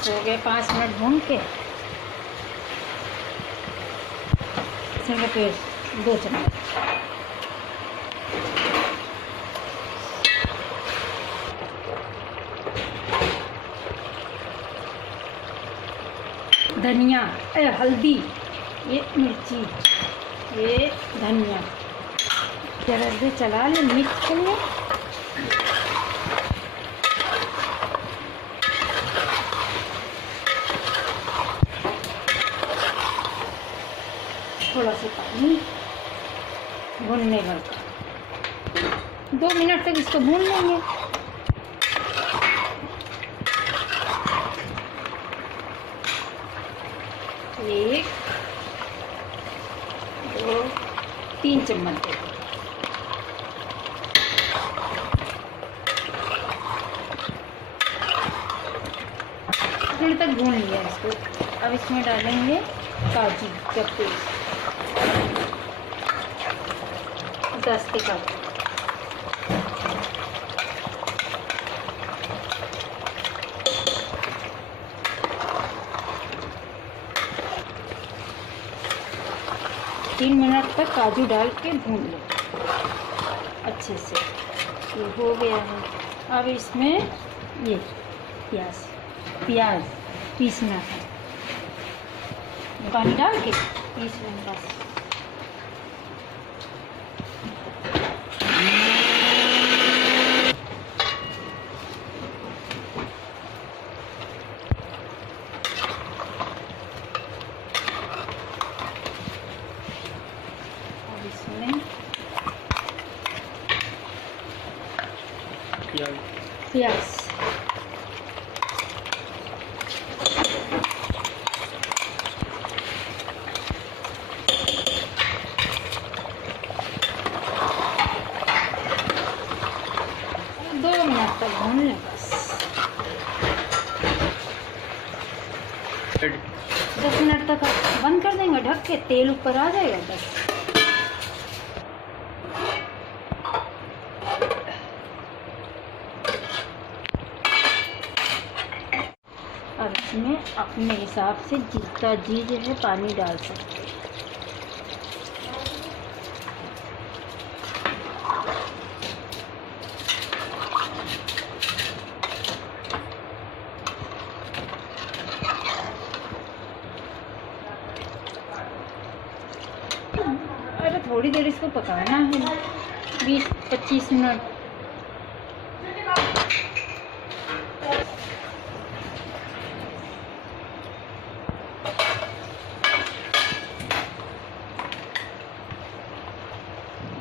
बस हो गए 5 मिनट भून के। इसमें फिर 2 चम्मच धनिया, हल्दी, ये मिर्ची, ये धनिया, जरा से चला ले, मिक्स कर ले। थोड़ा सा पानी भूनने भर का 2 मिनट तक इसको भून लेंगे। एक, 2, 3 चम्मच थोड़ी तक भून लिया इसको। अब इसमें डालेंगे काजू का पेस्ट, 10 के काजू, तीन मिनट तक काजू डाल के भून लो अच्छे से। ये हो गया है। अब इसमें ये प्याज पीसना है, पानी डाल के पीस लेंगे बस। अब इसमें प्याज, तक भून लें बस। 10 मिनट तक बंद कर देंगे ढक के, तेल ऊपर आ जाएगा बस। अब इसमें अपने हिसाब से जितना जी जो है पानी डाल सकते हैं। अरे थोड़ी देर इसको पकाना है, 20-25 मिनट।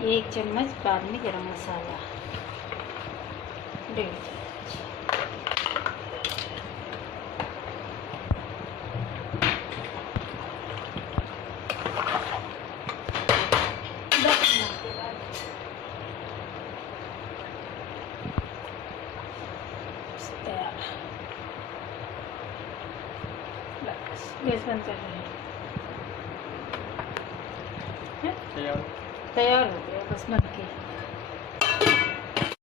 एक चम्मच बाद में गरम मसाला, 1.5 चम्मच, गैस बंद कर रहे हैं। तैयार हो गया बस बन के।